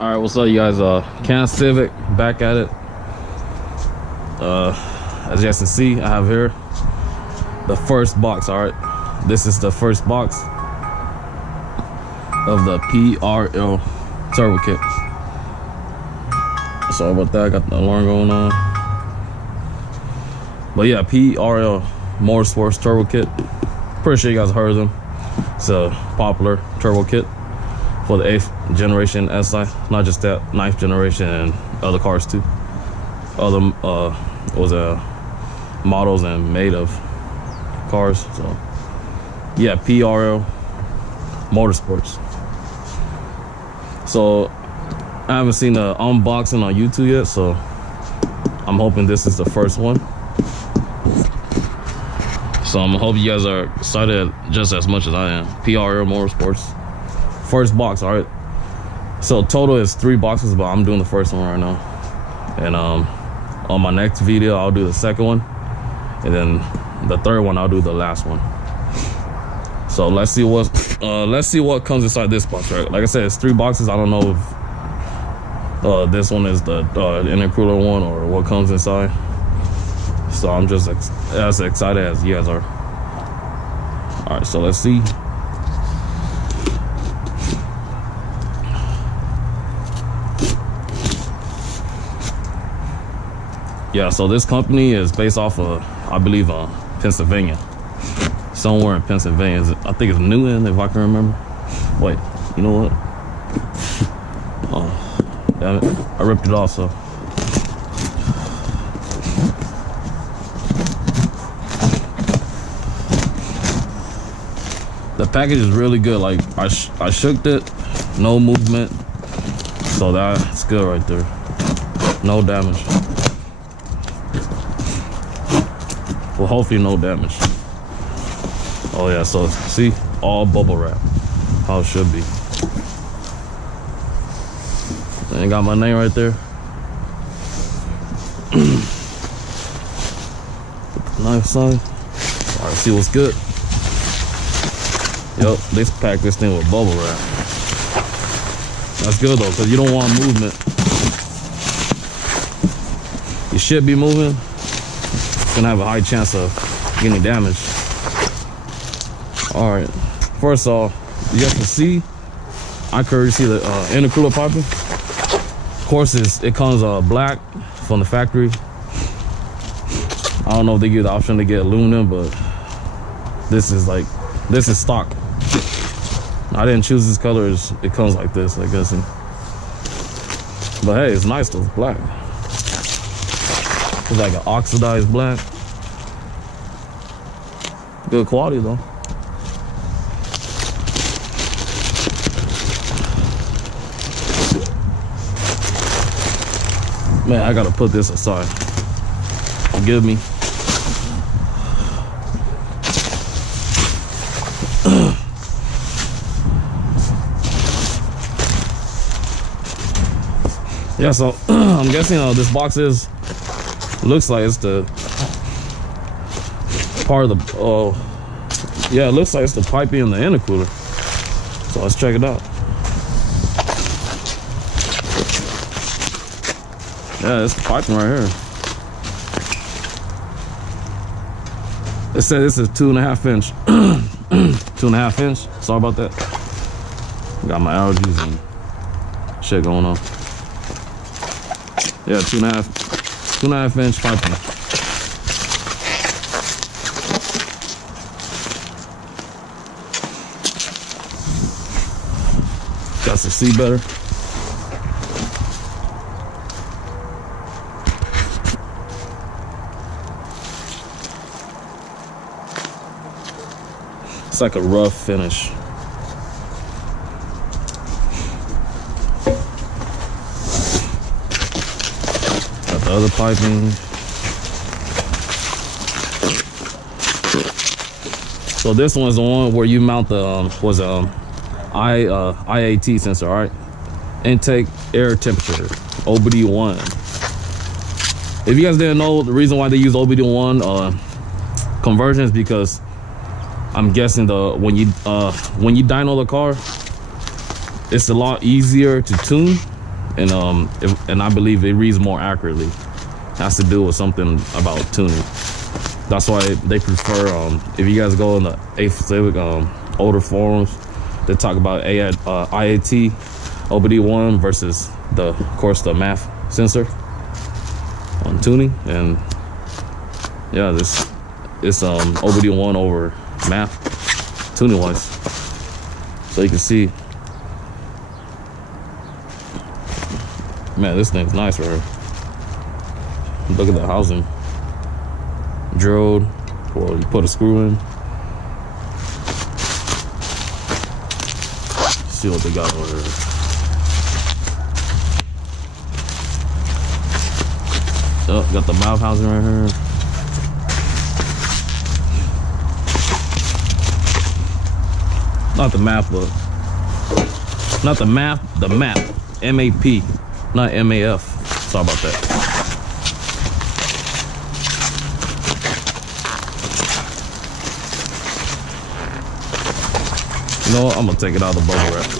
All right, what's up, you guys? Can Civic back at it. As you guys can see, I have here the first box. All right, this is the first box of the PRL turbo kit. Sorry about that, I got the alarm going on. But yeah, PRL Motorsports turbo kit. Pretty sure you guys heard of them. It's a popular turbo kit for the 8th generation SI, not just that, 9th generation and other cars too. Other models and made of cars. So yeah, PRL Motorsports. So I haven't seen the unboxing on YouTube yet, so I'm hoping this is the first one. So I'm hoping you guys are excited just as much as I am. PRL Motorsports. First box, all right. So total is 3 boxes, but I'm doing the first one right now. And on my next video, I'll do the second one. And then the third one, I'll do the last one. So let's see what comes inside this box, right? Like I said, it's 3 boxes. I don't know if this one is the intercooler one or what comes inside. So I'm just as excited as you guys are. All right, so let's see. Yeah, so this company is based off of, I believe, Pennsylvania. Somewhere in Pennsylvania. I think it's Newton, if I can remember. Wait, you know what? Oh, damn it. I ripped it off, so. The package is really good. Like, I shook it, no movement. So that's good right there. No damage. Well, hopefully no damage. Oh yeah, so see, all bubble wrap, how it should be. And got my name right there. Put the knife aside. All right, see what's good. Yep, they packed this thing with bubble wrap. That's good though, because you don't want movement. You should be moving. Gonna have a high chance of getting damage. All right, first off, you guys can see, I can already see the intercooler piping. Of course, it comes black from the factory. I don't know if they give the option to get aluminum, but this is stock. I didn't choose this color, it comes like this, I guess. But hey, it's nice though, it's black. It's like an oxidized black. Good quality though. Man, I gotta put this aside. Forgive me. Yeah, so I'm guessing this box looks like it's the part of the yeah, it looks like it's the piping in the intercooler. So let's check it out. Yeah, it's the piping right here. It said this is 2.5 inch. 2.5 inch. Sorry about that. Got my allergies and shit going on. Yeah, 2.5 inch piping. Got to see better. It's like a rough finish. Got the other piping. So this one's the one where you mount the i-vtec sensor, all right? Intake air temperature, OBD1. If you guys didn't know, the reason why they use OBD1 conversion is because I'm guessing when you dyno the car, it's a lot easier to tune and and I believe it reads more accurately. It has to do with something about tuning. That's why they prefer, if you guys go in the Civic older forums, they talk about i-vtec Pt.1 versus of course the math sensor on tuning. And yeah, this Pt.1 over math tuning wise. So you can see, man, this thing's nice right here. Look at the housing. Drilled. Well, you put a screw in. See what they got over here. Oh, got the mouth housing right here. Not the map, but not the map, the map. M-A-P, not M-A-F. Sorry about that. You know what? I'm gonna take it out of the bubble wrap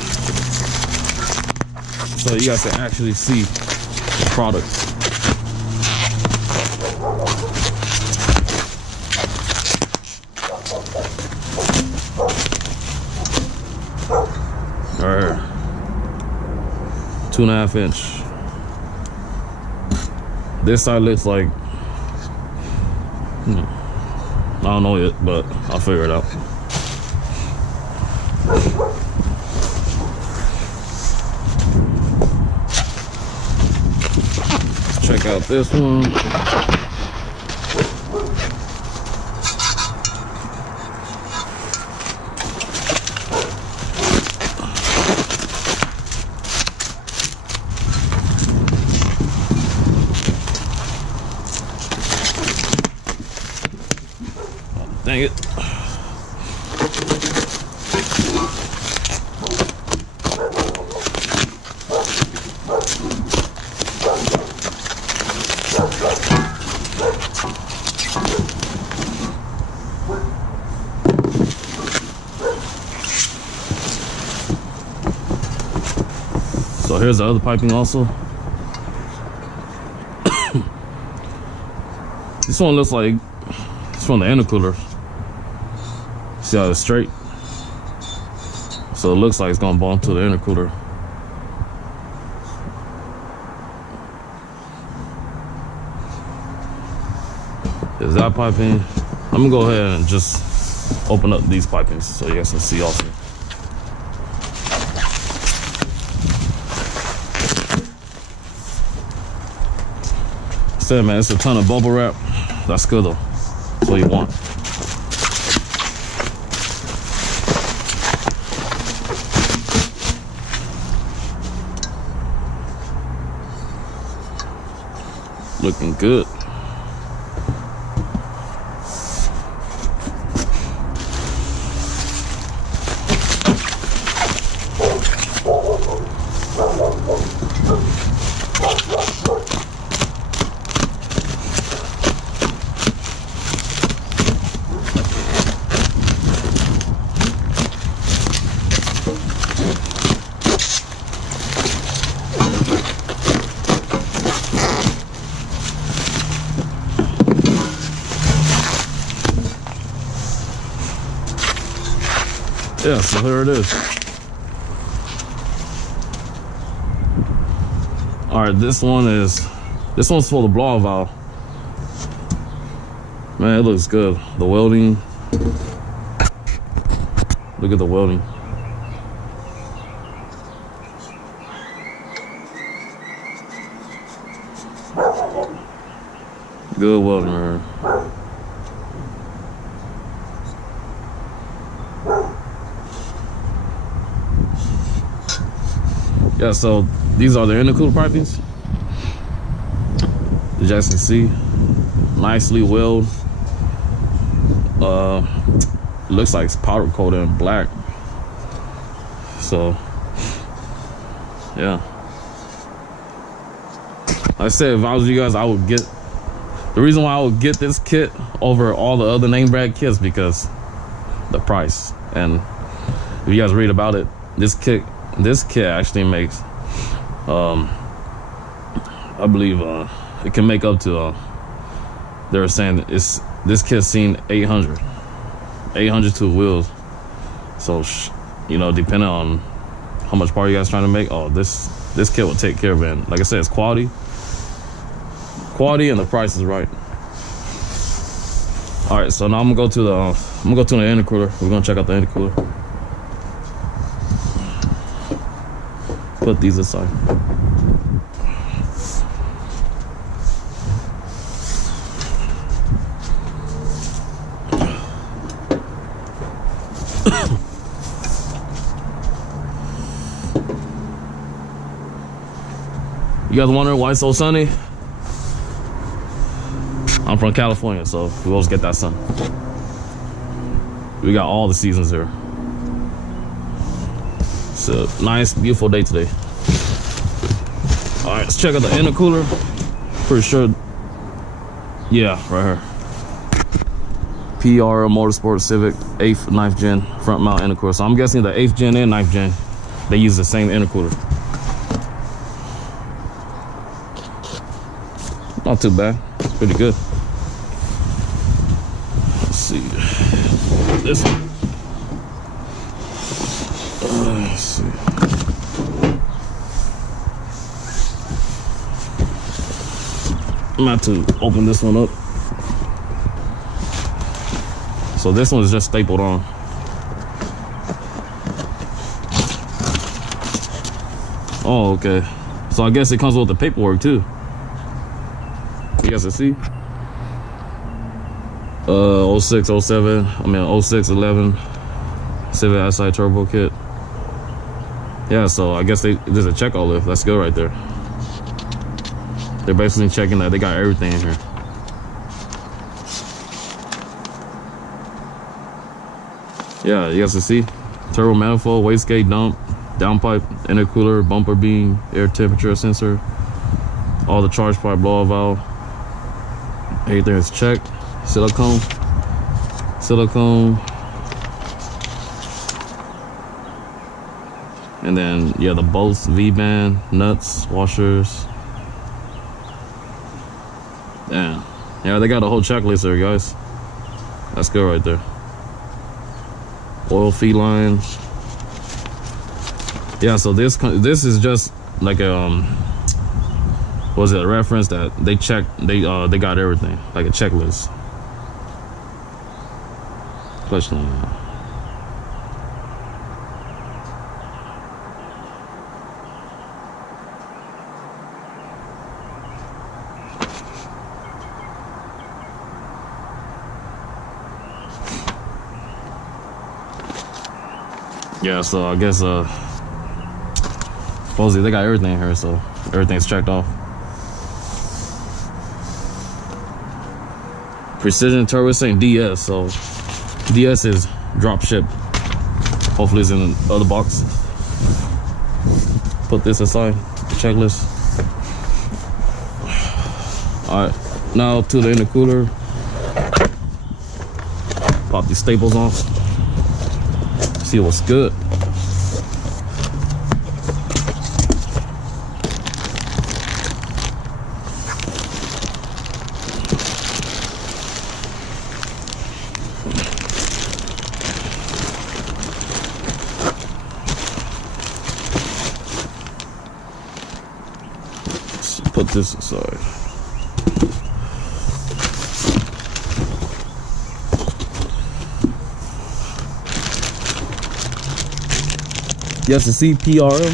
so you guys can actually see the product. All right, 2.5 inch. This side looks like, I don't know yet, but I'll figure it out. Check out this one. Dang it. So here's the other piping also. This one looks like it's from the intercooler. See how it's straight? So it looks like it's gonna bump to the intercooler. Is that piping? I'm gonna go ahead and just open up these pipings so you guys can see also. Said, man, it's a ton of bubble wrap. That's good though. That's what you want. Looking good. Yeah, so here it is. All right, this one's for the blow-off valve. Man, it looks good. The welding. Look at the welding. Good welding right here. Yeah, so these are the intercooler pipings. You guys can see, nicely welded. Looks like it's powder coated in black. So, yeah. Like I said, if I was you guys, I would get. The reason why I would get this kit over all the other name brand kits because the price. And if you guys read about it, this kit actually makes I believe it can make up to they were saying this kit's seen 800 to wheels. So you know, depending on how much power you guys trying to make, this kit will take care of it. Like I said, it's quality and the price is right. All right, so now I'm gonna go to the intercooler. We're gonna check out the intercooler. Put these aside. You guys wondering why it's so sunny? I'm from California, so we always get that sun. We got all the seasons here. It's a nice, beautiful day today. All right, let's check out the intercooler. Pretty sure, yeah, right here. PRL Motorsports Civic 8th, 9th gen front mount intercooler. So I'm guessing the 8th gen and 9th gen, they use the same intercooler. Not too bad, it's pretty good. Let's see, this one. Let's see. I'm about to open this one up. So this one is just stapled on. Oh, okay. So I guess it comes with the paperwork too. You guys can see. 06, 07, I mean 06, 11 Civic SI turbo kit. Yeah, so I guess there's a check all lift. That's good right there. They're basically checking that they got everything in here. Yeah, you guys can see. Turbo manifold, wastegate dump, downpipe, intercooler, bumper beam, air temperature sensor, all the charge pipe, blow valve. Everything is checked. Silicone. And then, yeah, the bolts, V-band, nuts, washers. Damn. Yeah, they got a whole checklist there, guys. That's good right there. Oil feed line. Yeah, so this is just like a was it a reference that they checked, they got everything, like a checklist. Clutch line. Yeah, so I guess supposedly they got everything here, so everything's checked off. Precision turbo, saying DS, so DS is drop ship. Hopefully it's in the other box. Put this aside, checklist. Alright, now to the intercooler. Pop these staples off. See what's good. Let's put this aside. Yes, to see PRL.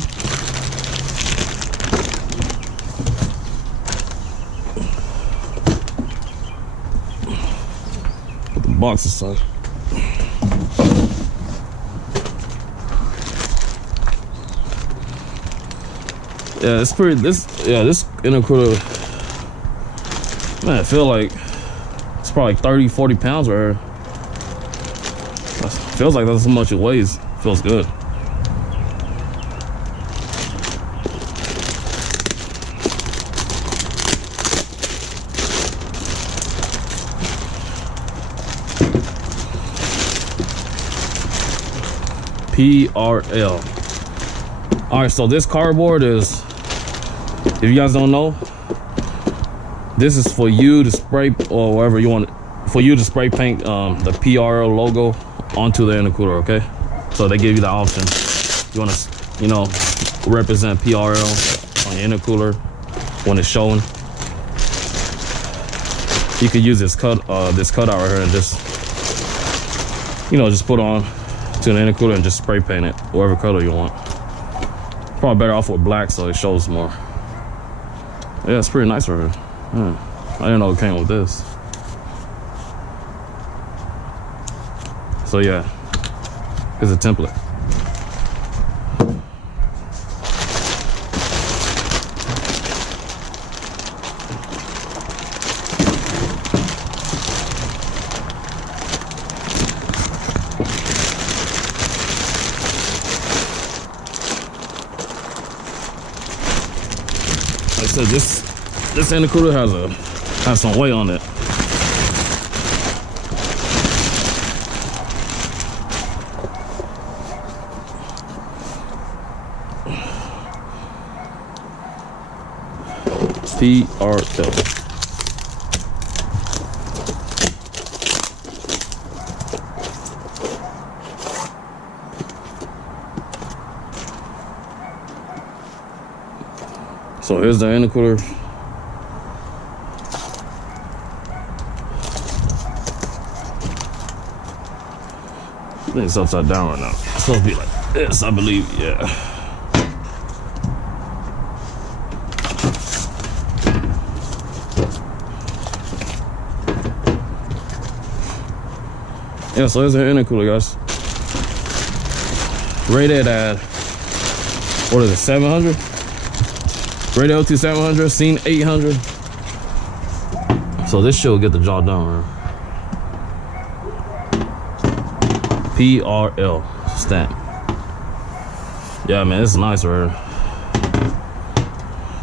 Put the box aside. Yeah, it's pretty. This intercooler, man, I feel like it's probably like 30-40 pounds right here. Feels like that's how much it weighs. Feels good. PRL. All right, so this cardboard is If you guys don't know, this is for you to spray, or wherever you want, for you to spray paint the PRL logo onto the intercooler, okay? So they give you the option. You want to, you know, represent PRL on your intercooler when it's showing. You could use this cutout right here and just, you know, just put on to the intercooler and just spray paint it whatever color you want. Probably better off with black so it shows more. Yeah, it's pretty nice right here. Yeah. I didn't know it came with this. So yeah, here's a template. Like I said, this intercooler has some weight on it. PRL. So here's the intercooler. I think it's upside down right now. It's supposed to be like this, I believe, yeah. Yeah, so here's the intercooler, guys. Rated at, what is it, 700? Rated up to 700, seen 800. So this shit will get the job done, man. PRL stamp. Yeah, man, it's nice right here.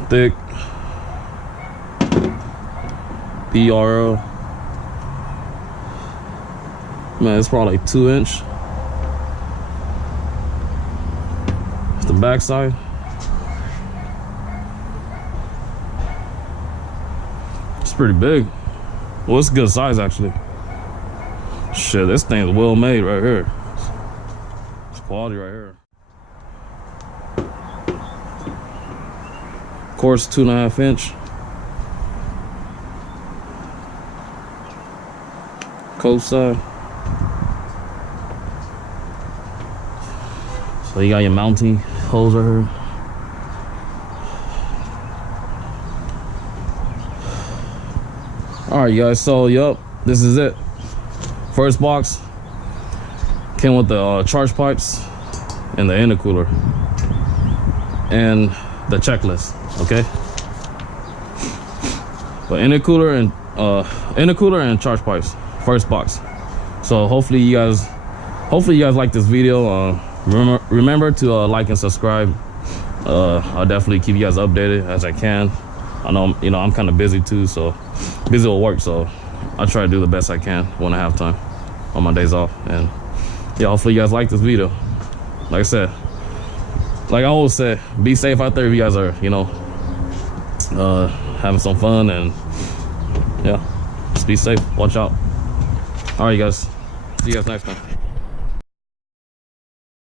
Thick. PRL. Man, it's probably like 2-inch. It's the back side. It's pretty big. Well, it's a good size actually. Shit, this thing's well made right here. It's quality right here. Of course, 2.5 inch. Coast side. So you got your mounting holes right here. All right, guys, so yup, this is it. First box came with the charge pipes and the intercooler and the checklist, okay? But intercooler and charge pipes, first box. So hopefully you guys like this video. Remember to like and subscribe. I'll definitely keep you guys updated as I can. I know, you know, I'm kind of busy too, so busy with work, so I try to do the best I can when I have time on my days off. And yeah, hopefully you guys like this video. Like I said, like I always say, be safe out there if you guys are, you know, having some fun, and yeah, just be safe, watch out. All right, guys, see you guys next time.